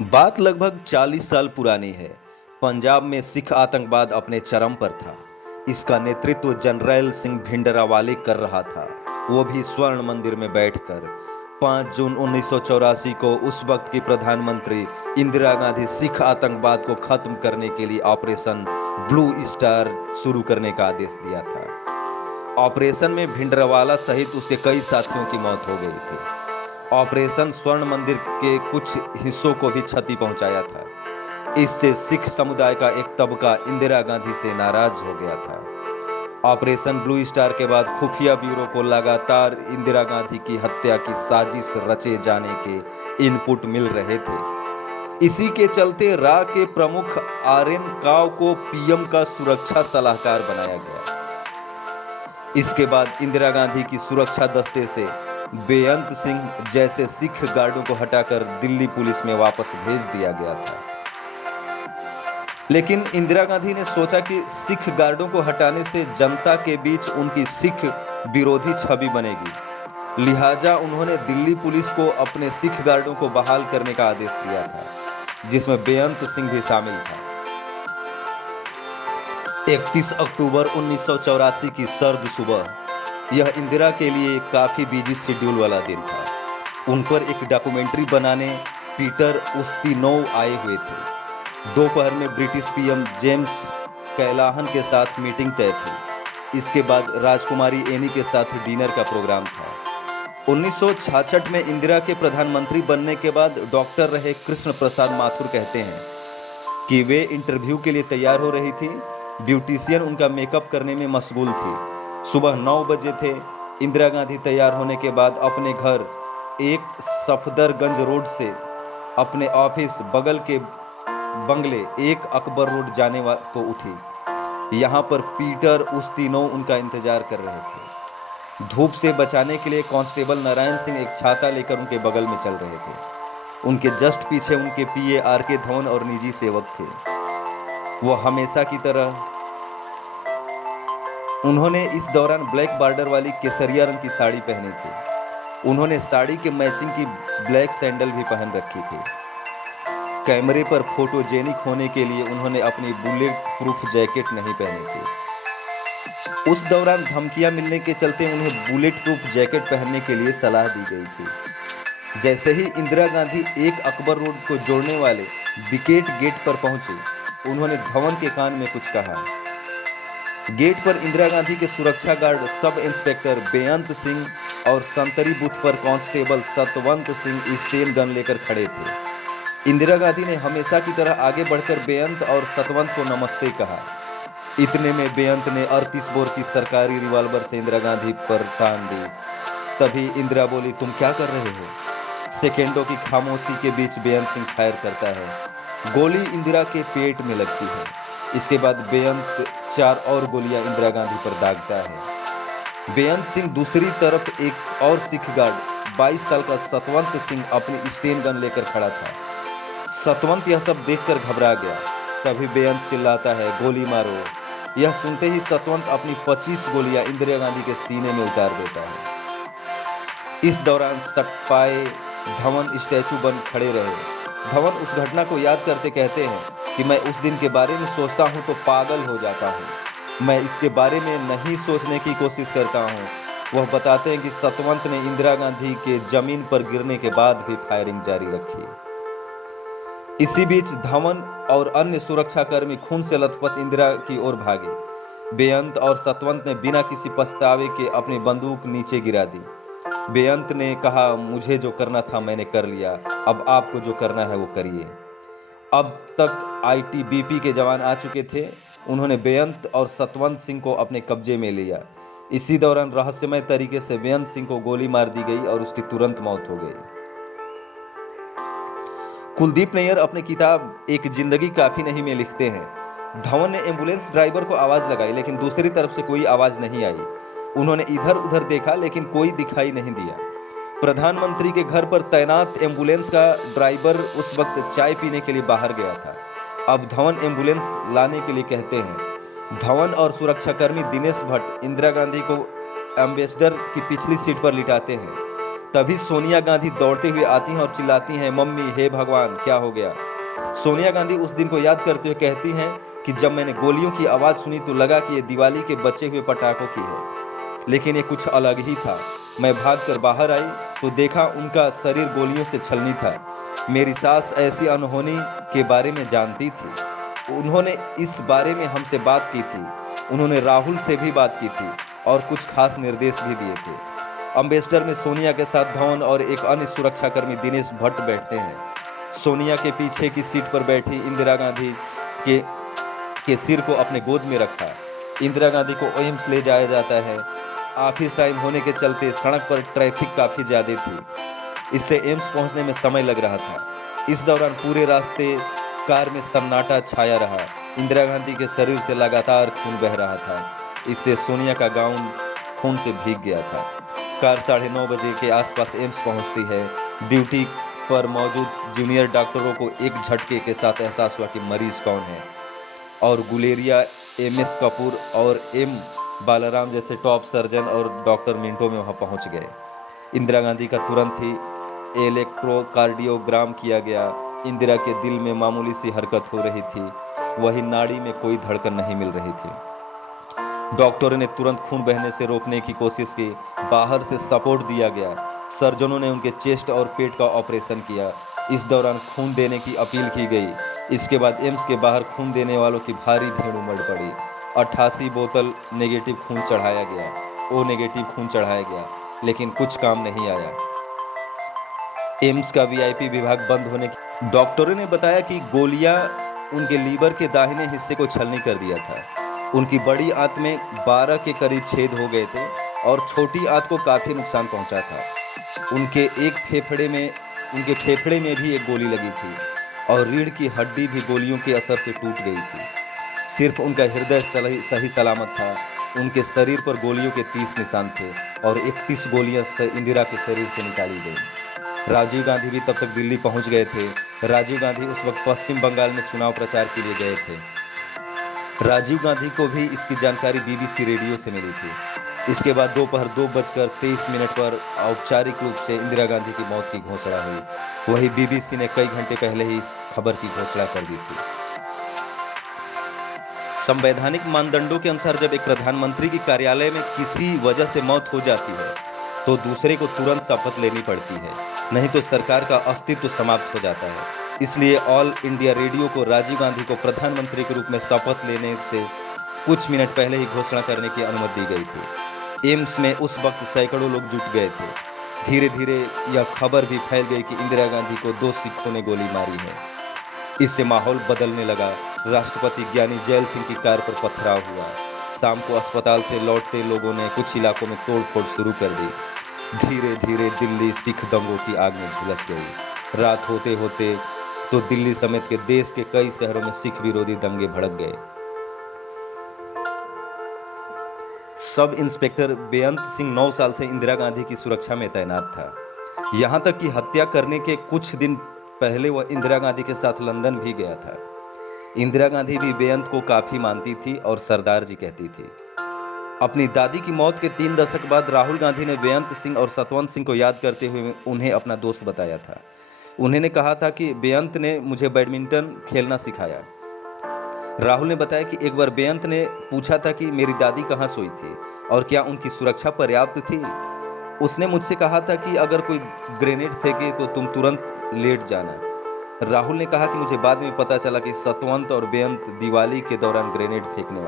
बात लगभग 40 साल पुरानी है। पंजाब में सिख आतंकवाद अपने चरम पर था। इसका नेतृत्व जनरल सिंह भिंडरावाले कर रहा था, वो भी स्वर्ण मंदिर में बैठकर। 5 जून 1984 को उस वक्त की प्रधानमंत्री इंदिरा गांधी सिख आतंकवाद को खत्म करने के लिए ऑपरेशन ब्लू स्टार शुरू करने का आदेश दिया था। ऑपरेशन में भिंडरावाला सहित उसके कई साथियों की मौत हो गई थी। ऑपरेशन स्वर्ण मंदिर के कुछ हिस्सों को भी क्षति पहुंचाया था। इससे सिख समुदाय का एक तबका इंदिरा गांधी से नाराज हो गया था। ऑपरेशन ब्लू स्टार के बाद खुफिया ब्यूरो को लगातार इंदिरा गांधी की हत्या की साजिश रचे जाने के इनपुट मिल रहे थे। इसी के चलते रा के प्रमुख आरएन काव को पीएम का सुरक्षा सलाहकार बनाया गया। इसके बाद इंदिरा गांधी की सुरक्षा दस्ते से बेअंत सिंह जैसे सिख गार्डों को हटाकर दिल्ली पुलिस में वापस भेज दिया गया था। लेकिन इंदिरा गांधी ने सोचा कि सिख गार्डों को हटाने से जनता के बीच उनकी सिख विरोधी छवि बनेगी। लिहाजा उन्होंने दिल्ली पुलिस को अपने सिख गार्डों को बहाल करने का आदेश दिया था, जिसमें बेअंत सिंह भी शामिल था। 31 अक्टूबर 1984 की सर्द सुबह, यह इंदिरा के लिए काफी बिजी शेड्यूल वाला दिन था। उन पर एक डॉक्यूमेंट्री बनाने पीटर उस्तिनोव आए हुए थे। दोपहर में ब्रिटिश पीएम जेम्स कैलाहन के साथ मीटिंग तय थी। इसके बाद राजकुमारी एनी के साथ डिनर का प्रोग्राम था। 1966 में इंदिरा के प्रधानमंत्री बनने के बाद डॉक्टर रहे कृष्ण प्रसाद माथुर कहते हैं कि वे इंटरव्यू के लिए तैयार हो रही थी। ब्यूटिशियन उनका मेकअप करने में मशगूल थी। सुबह 9 बजे थे। इंदिरा गांधी तैयार होने के बाद अपने घर एक सफदरगंज रोड से अपने ऑफिस बगल के बंगले एक अकबर रोड जाने को उठी। यहाँ पर पीटर उस्तिनोव उनका इंतजार कर रहे थे। धूप से बचाने के लिए कांस्टेबल नारायण सिंह एक छाता लेकर उनके बगल में चल रहे थे। उनके जस्ट पीछे उनके पीए आर.के. धवन और निजी सेवक थे। वो हमेशा की तरह उन्होंने इस दौरान ब्लैक बॉर्डर वाली केसरिया रंग की साड़ी पहनी थी। उन्होंने साड़ी के मैचिंग की ब्लैक सैंडल भी पहन रखी थी। कैमरे पर फोटोजेनिक होने के लिए उन्होंने अपनी बुलेट प्रूफ जैकेट नहीं पहनी थी। उस दौरान धमकियां मिलने के चलते उन्हें बुलेट प्रूफ जैकेट पहनने के लिए सलाह दी गई थी। जैसे ही इंदिरा गांधी एक अकबर रोड को जोड़ने वाले विकेट गेट पर पहुंचे, उन्होंने धवन के कान में कुछ कहा। गेट पर इंदिरा गांधी के सुरक्षा गार्ड सब इंस्पेक्टर बेअंत सिंह और संतरी बूथ पर constable Satwant Singh Sten gun लेकर खड़े थे। इंदिरा गांधी ने हमेशा की तरह आगे बढ़कर बेअंत और सतवंत को नमस्ते कहा। इतने में बेअंत ने 38 बोर की सरकारी रिवॉल्वर से इंदिरा गांधी पर तान दी। तभी इंदिरा बोली, तुम क्या कर रहे हो? सेकेंडों की खामोशी के बीच बेअंत सिंह फायर करता है। गोली इंदिरा के पेट में लगती है। इसके बाद बेअंत 4 और गोलियां इंदिरा गांधी पर दागता है। बेअंत सिंह दूसरी तरफ एक और सिख गार्ड 22 साल का सतवंत सिंह अपनी स्टेन गन लेकर खड़ा था। सतवंत यह सब देखकर घबरा गया। तभी बेअंत चिल्लाता है, गोली मारो। यह सुनते ही सतवंत अपनी 25 गोलियां इंदिरा गांधी के सीने में उतार देता है। इस दौरान सटपाए धवन स्टैचू बन खड़े रहे। धवन उस घटना को याद करते कहते हैं कि मैं उस दिन के बारे में सोचता हूं तो पागल हो जाता हूं। मैं इसके बारे में नहीं सोचने की कोशिश करता हूं। वह बताते हैं कि सतवंत ने इंदिरा गांधी के जमीन पर गिरने के बाद भी फायरिंग जारी रखी। इसी बीच धवन और अन्य सुरक्षाकर्मी खून से लथपथ इंदिरा की ओर भागे। बेअंत और सतवंत ने बिना किसी पछतावे के अपनी बंदूक नीचे गिरा दी। बेअंत ने कहा, मुझे जो करना था मैंने कर लिया, अब आपको जो करना है वो करिए। अब तक आईटीबीपी के जवान आ चुके थे। उन्होंने बेअंत और सतवंत सिंह को अपने कब्जे में लिया। इसी दौरान रहस्यमय तरीके से बेअंत सिंह को गोली मार दी गई और उसकी तुरंत मौत हो गई। कुलदीप नैयर अपनी किताब एक जिंदगी काफी नहीं में लिखते हैं, धवन ने एम्बुलेंस ड्राइवर को आवाज लगाई, लेकिन दूसरी तरफ से कोई आवाज नहीं आई। उन्होंने इधर उधर देखा, लेकिन कोई दिखाई नहीं दिया। प्रधानमंत्री के घर पर तैनात एम्बुलेंस का ड्राइवर उस वक्त चाय पीने के लिए बाहर गया था। अब धवन एम्बुलेंस लाने के लिए कहते हैं। धवन और सुरक्षाकर्मी दिनेश भट्ट इंदिरा गांधी को एम्बेसडर की पिछली सीट पर लिटाते हैं। तभी सोनिया गांधी दौड़ते हुए आती हैं और चिल्लाती हैं, मम्मी हे भगवान क्या हो गया। सोनिया गांधी उस दिन को याद करते हुए कहती हैं कि जब मैंने गोलियों की आवाज़ सुनी तो लगा कि ये दिवाली के बचे हुए पटाखों की है, लेकिन ये कुछ अलग ही था। मैं भागकर बाहर आई तो देखा उनका शरीर गोलियों से छलनी था। मेरी सास ऐसी अनहोनी के बारे में जानती थी, उन्होंने इस बारे में हमसे बात की थी, उन्होंने राहुल से भी बात की थी और कुछ खास निर्देश भी दिए थे। अम्बेसडर में सोनिया के साथ धवन और एक अन्य सुरक्षाकर्मी दिनेश भट्ट बैठते हैं। सोनिया के पीछे की सीट पर बैठी इंदिरा गांधी के सिर को अपने गोद में रखा। इंदिरा गांधी को एम्स ले जाया जाता है। ऑफिस टाइम होने के चलते सड़क पर ट्रैफिक काफी ज्यादा थी, इससे एम्स पहुंचने में समय लग रहा था। इस दौरान पूरे रास्ते कार में सन्नाटा छाया रहा। इंदिरा गांधी के शरीर से लगातार खून बह रहा था, इससे सोनिया का गाउन खून से भीग गया था। कार 9:30 बजे के आसपास एम्स पहुंचती है। ड्यूटी पर मौजूद जूनियर डॉक्टरों को एक झटके के साथ एहसास हुआ कि मरीज कौन है, और गुलेरिया, एमएस कपूर और एम बालाराम जैसे टॉप सर्जन और डॉक्टर मिनटों में वहां पहुंच गए। इंदिरा गांधी का तुरंत ही इलेक्ट्रोकार्डियोग्राम किया गया। इंदिरा के दिल में मामूली सी हरकत हो रही थी, वही नाड़ी में कोई धड़कन नहीं मिल रही थी। डॉक्टरों ने तुरंत खून बहने से रोकने की कोशिश की, बाहर से सपोर्ट दिया गया। सर्जनों ने उनके चेस्ट और पेट का ऑपरेशन किया। इस दौरान खून देने की अपील की गई। इसके बाद एम्स के बाहर खून देने वालों की भारी भीड़ उमड़ पड़ी। 88 बोतल नेगेटिव खून चढ़ाया गया, ओ नेगेटिव खून चढ़ाया गया, लेकिन कुछ काम नहीं आया। एम्स का वीआईपी विभाग बंद होने की डॉक्टरों ने बताया कि गोलियां उनके लीवर के दाहिने हिस्से को छलनी कर दिया था। उनकी बड़ी आंत में 12 के करीब छेद हो गए थे और छोटी आंत को काफी नुकसान पहुंचा था। उनके फेफड़े में भी एक गोली लगी थी और रीढ़ की हड्डी भी गोलियों के असर से टूट गई थी। सिर्फ उनका हृदय सही सलामत था। उनके शरीर पर गोलियों के 30 निशान थे और 31 गोलियां इंदिरा के शरीर से निकाली गई। राजीव गांधी भी तब तक दिल्ली पहुंच गए थे। राजीव गांधी उस वक्त पश्चिम बंगाल में चुनाव प्रचार के लिए गए थे। राजीव गांधी को भी इसकी जानकारी बीबीसी रेडियो से मिली थी। इसके बाद दोपहर 2:23 पर औपचारिक रूप से इंदिरा गांधी की मौत की घोषणा हुई। वही बीबीसी ने कई घंटे पहले ही इस खबर की घोषणा कर दी थी। संवैधानिक मानदंडों के अनुसार जब एक प्रधानमंत्री की कार्यालय में किसी वजह से मौत हो जाती है तो दूसरे को तुरंत शपथ लेनी पड़ती है, नहीं तो सरकार का अस्तित्व समाप्त हो जाता है। इसलिए ऑल इंडिया रेडियो को राजीव गांधी को प्रधानमंत्री के रूप में शपथ लेने से कुछ मिनट पहले ही घोषणा करने की अनुमति दी गई थी। एम्स में उस वक्त सैकड़ों लोग जुट गए थे। धीरे धीरे यह खबर भी फैल गई कि इंदिरा गांधी को 2 सिखों ने गोली मारी है। इससे माहौल बदलने लगा। राष्ट्रपति ज्ञानी जैल सिंह की कार पर पथराव हुआ। शाम को अस्पताल से लौटते लोगों ने कुछ इलाकों में तोड़फोड़ शुरू कर दी। धीरे धीरे दिल्ली सिख दंगों की आग में झुलस गई। रात होते होते तो दिल्ली समेत के देश के कई शहरों में सिख विरोधी दंगे भड़क गए। सब इंस्पेक्टर बेअंत सिंह 9 साल से इंदिरा गांधी की सुरक्षा में तैनात था। यहां तक कि हत्या करने के कुछ दिन पहले वह इंदिरा गांधी के साथ लंदन भी गया था। इंदिरा गांधी भी बेअंत को काफी मानती थी और सरदार जी कहती थी। अपनी दादी की मौत के 3 दशक बाद राहुल गांधी ने बेअंत सिंह और सतवंत सिंह को याद करते हुए उन्हें अपना दोस्त बताया था। उन्होंने कहा था कि बेअंत ने मुझे बैडमिंटन खेलना सिखाया। राहुल ने बताया कि एक बार बेअंत ने पूछा था कि मेरी दादी कहाँ सोई थी और क्या उनकी सुरक्षा पर्याप्त थी। उसने मुझसे कहा था कि अगर कोई ग्रेनेड फेंके तो तुम तुरंत लेट जाना। राहुल ने कहा कि मुझे बाद में पता चला कि सतवंत और बेअंत दिवाली के दौरान ग्रेनेड फेंकने